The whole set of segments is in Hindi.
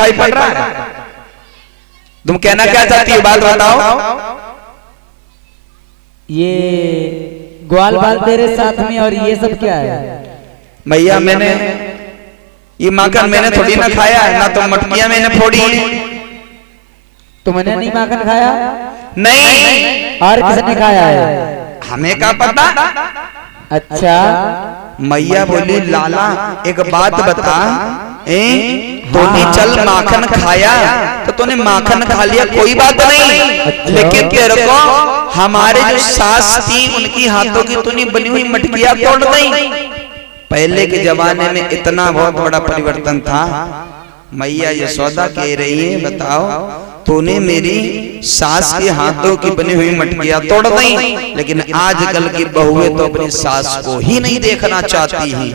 दिखाई पड़ रहा है? तुम कहना क्या चाहती हो, बात बताओ। ये ग्वाल बाल तेरे साथ में और ये सब क्या है? भैया मैंने ये माखन मैंने थोड़ी ना खाया है, ना तो मटकियां मैंने फोड़ी है। तुमने नहीं माखन खाया? नहीं। और किसने खाया है? हमें क्या पता। अच्छा। मैया बोली लाला एक बात बता, तूने चल माखन खाया तो तूने माखन खा लिया, कोई बात नहीं। अच्छा। लेकिन तेरे को हमारे जो सास थी उनकी हाथों की तूने बनी हुई मटकियां तोड़ दी। पहले के जमाने में इतना बहुत बड़ा परिवर्तन था। मैया यशोदा कह रही है बताओ, तूने मेरी सास के हाथों की बनी हुई मटकियां तोड़ दी, लेकिन आजकल की बहुएं तो अपनी सास को ही नहीं देखना चाहती हैं।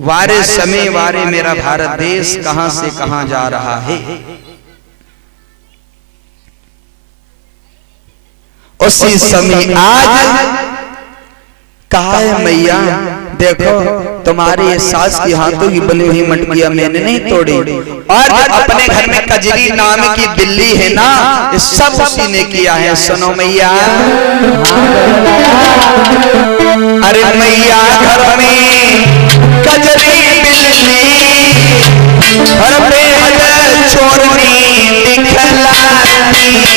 वारे समय वारे मेरा भारत देश कहां से कहां जा रहा है। उसी समय आज कहा है मैया देखो तुम्हारी सास की हाथों की बनी हुई मटकियां मैंने नहीं तोड़ी, और जो अपने घर में कजरी नाम की बिल्ली है ना, ये सब उसी ने किया है। सुनो मैया, अरे मैया घर में कजरी बिल्ली घर पे चोरनी दिखलाती है।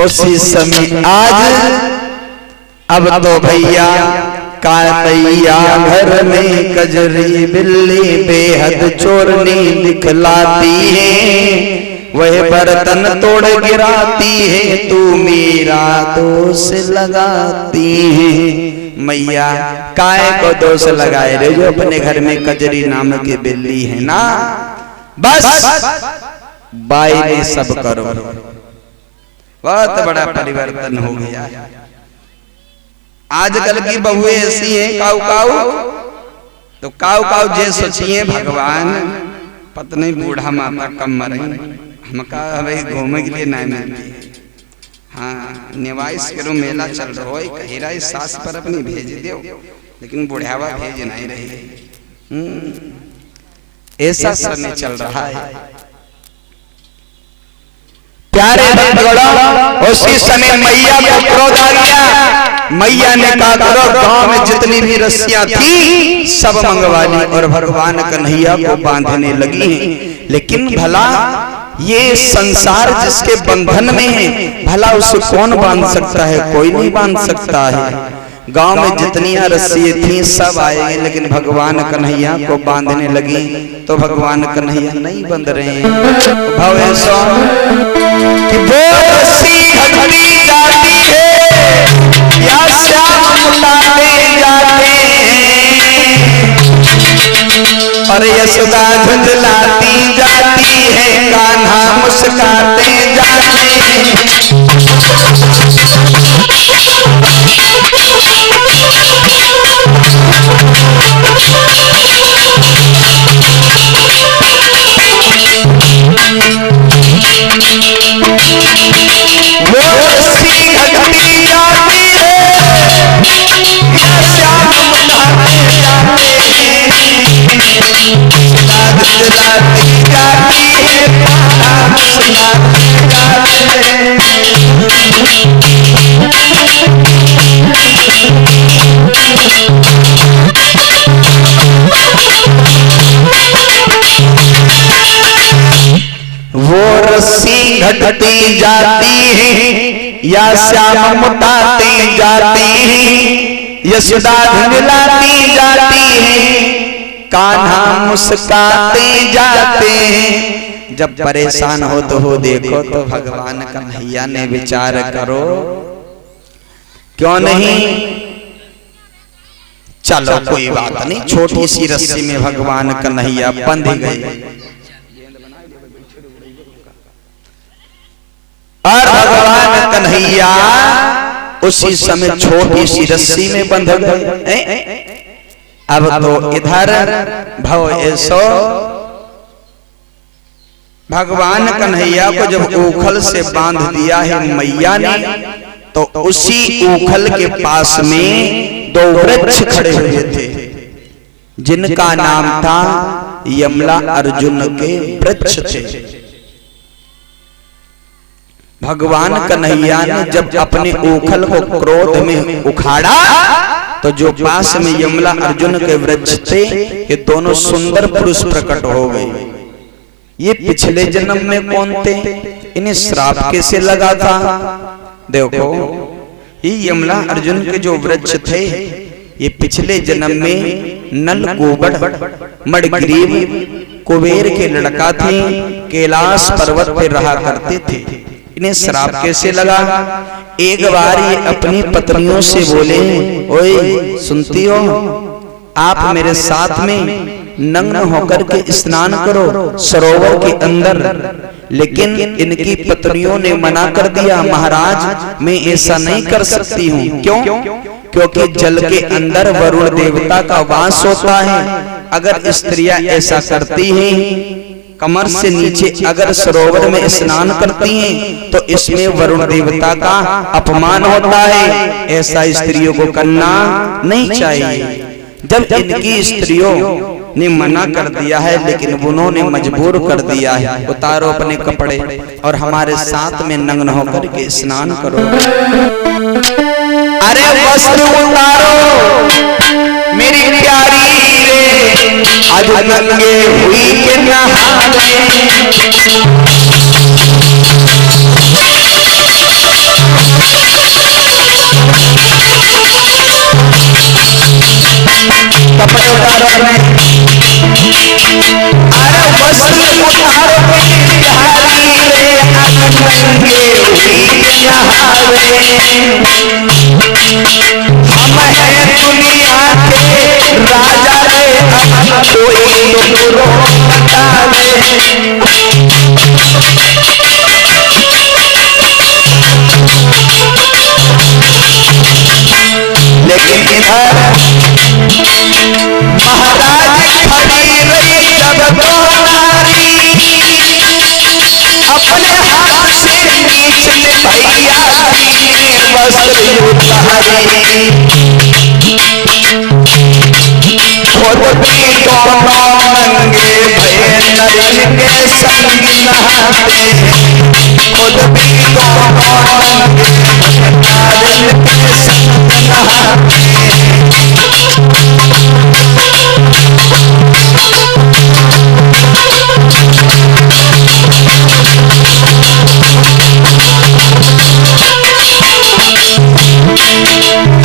उसी समय आज अब तो भैया का मैया घर में कजरी बिल्ली बेहद चोरनी दिखलाती है। वह बर्तन तोड़ गिराती है, तू मेरा दोष लगाती है। मैया काय को दोष लगाए रे, जो अपने घर में कजरी नाम की बिल्ली है ना, बस बाई ने सब करो। बहुत बड़ा परिवर्तन हो गया। आजकल की बहुएं ऐसी हैं काऊ काऊ, तो काऊ काऊ जे सोचिए भगवान पत्नी बूढ़ा माता कम मरे, हम कहा भाई घूमने के लिए नहीं मिलती। हाँ निवास करो, मेला चल रहा है, कह रहा है सास पर अपनी भेज दो, लेकिन बुढ़ावा भेज नहीं रही। ऐसा समय चल रहा है। प्यारे भक्तगणों, उसी समय मैया को क्रोध आ गया। मैया ने कहा करो गांव में जितनी भी रस्सियां थी सब मंगवा ली और भगवान कन्हैया को बांधने लगी। लेकिन भला ये संसार जिसके बंधन में है, भला उसे कौन बांध सकता है? कोई नहीं बांध सकता है। गांव में जितनी रस्सियां थी सब आए, लेकिन भगवान कन्हैया को बांधने लगी तो भगवान कन्हैया नहीं बंध रहे हैं। भवेशो कि वो रस्सी हटती जाती है या श्याम मुटाते जाते हैं, और यशोदा झुंझलाती जाती है, कान्हा मुस्कुराते जाते हैं। वो रस्सी घटती जाती है, या श्याम मुटाते जाती है, यशोदा धुंधलाती जाती है, कान्हा मुस्काते जाते हैं। जब परेशान हो तो हो देखो तो भगवान कन्हैया ने विचार करो, क्यों नहीं चलो कोई बात नहीं, छोटी सी रस्सी में भगवान कन्हैया बंध गए और भगवान कन्हैया उसी समय छोटी सी रस्सी में बंध गए। अब तो इधर भव ऐसो भगवान कन्हैया को जब ऊखल से बांध दिया है मैया ने, तो उसी ऊखल के पास में दो वृक्ष खड़े हुए थे जिनका नाम था यमला अर्जुन के वृक्ष थे। भगवान कन्हैया ने जब अपने ऊखल को क्रोध में उखाड़ा तो जो पास में यमला अर्जुन के वृक्ष थे ये दोनों सुंदर पुरुष प्रकट हो गए। ये पिछले जन्म में कौन थे, इन्हें श्राप कैसे लगा था? देखो ये यमला अर्जुन के जो वृक्ष थे ये पिछले जन्म में नल गोबड़ मणिग्रीव कुबेर के लड़का थे, कैलाश पर्वत पर रहा करते थे। इन्हें श्राप कैसे लगा? एक बार ये अपनी पत्नियों से बोले, ओए सुनती हो, आप मेरे साथ में नग्न होकर के स्नान करो सरोवर के अंदर। लेकिन इनकी पत्नियों ने मना कर दिया, महाराज मैं ऐसा नहीं कर सकती हूँ। क्यों? क्योंकि जल के अंदर वरुण देवता का वास होता है। अगर स्त्रियां ऐसा करती हैं, कमर से नीचे अगर सरोवर में स्नान करती हैं, तो इसमें वरुण देवता का अपमान होता है। ऐसा स्त्रियों को करना नहीं चाहिए। जब इनकी स्त्रियों ने मना कर दिया है, लेकिन उन्होंने मजबूर कर दिया है, उतारो अपने कपड़े और हमारे साथ में नग्न होकर के स्नान करो। अरे वस्त्र उतारो मेरी प्यारी रे, आज नंगे हुई के नहावे। कपड़े उतारो अपने, अरे वस्त्र उतारो मेरी प्यारी रे, आज नंगे हुई के नहावे। हम हैं दुनिया के राजा रे, अब कोई तो बतावे। लेकिन इधर महाराज खड़ी रही जब तो नारी, अपने हाथ से नीचे भैया वस्त्र उतारी। खुद भी दोनों नंगे भये नर के संग नहाते, खुद भी दोनों नंगे भये नर के संग नहाते।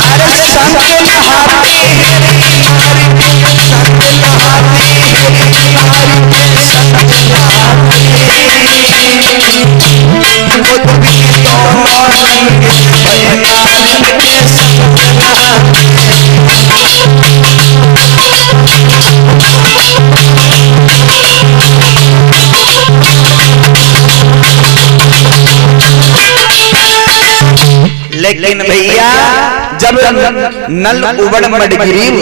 अरे संग नहाते हैं संग नहाते हैं संग नहाते, खुद भी दोनों नंगे भये नर के संग नहाते। लेकिन भैया जब नल उबड़ मणिग्रीव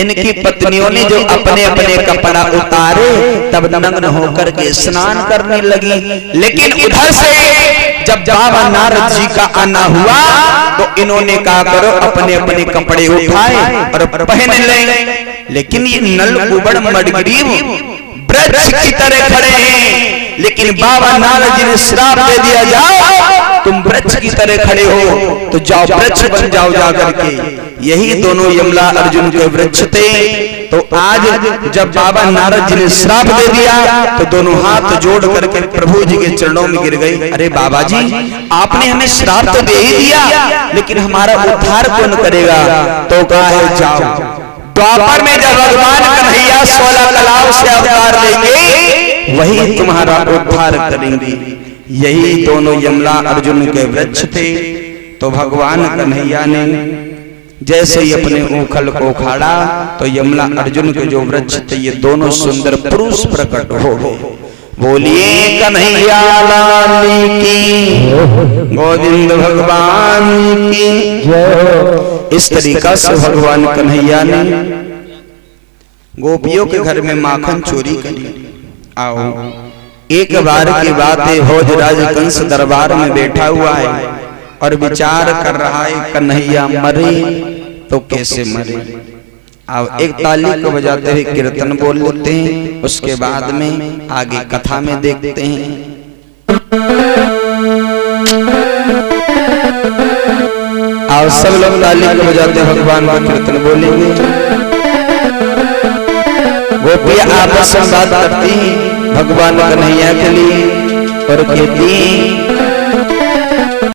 इनकी पत्नियों ने जो अपने अपने कपड़ा उतारे, तब नग्न होकर के स्नान करने लगी। लेकिन उधर से जब बाबा नारद जी का आना हुआ तो इन्होंने कहा करो अपने अपने कपड़े उठाए और पहन ले। लेकिन ये नल उबड़ मणिग्रीव वृक्ष की तरह खड़े हैं, लेकिन बाबा नारद जी ने श्राप दे दिया, जाओ तुम वृक्ष वृक्ष की तरह खड़े हो तो जाओ वृक्ष बन जाओ जा करके। यही दोनों यमला अर्जुन के वृक्ष थे। तो आज जब बाबा नारद जी ने श्राप दे दिया तो दोनों हाथ जोड़ करके प्रभु जी के चरणों में गिर गई। अरे बाबा जी, आपने हमें श्राप तो दे ही दिया, लेकिन हमारा उद्धार कौन करेगा? तो कहा है जाओ, द्वापर में जब भगवान कन्हैया 16 कलाओं से अवतार लेंगे वही तुम्हारा उद्धार करेंगे। यही दोनों यमला अर्जुन के वृक्ष थे। तो भगवान कन्हैया ने जैसे ही अपने ऊखल को उखाड़ा तो यमला अर्जुन के जो वृक्ष थे ये दोनों सुंदर पुरुष प्रकट हो गए। बोलिए कन्हैया लाल की, गोविंद भगवान की। इस तरीका से भगवान कन्हैया ने गोपियों के घर में माखन चोरी करी। आओ, एक बार की बात है, भोजराज कंस दरबार में बैठा हुआ है और विचार कर रहा है कन्हैया मरे तो कैसे मरे। अब एक ताली को बजाते हुए कीर्तन बोल लेते हैं, उसके बाद में आगे कथा में देखते हैं। और सब लोग ताली को बजाते भगवान का कीर्तन बोलेंगे। गोपियां आपस में बात करती भगवान कन्हैया के लिए और कहती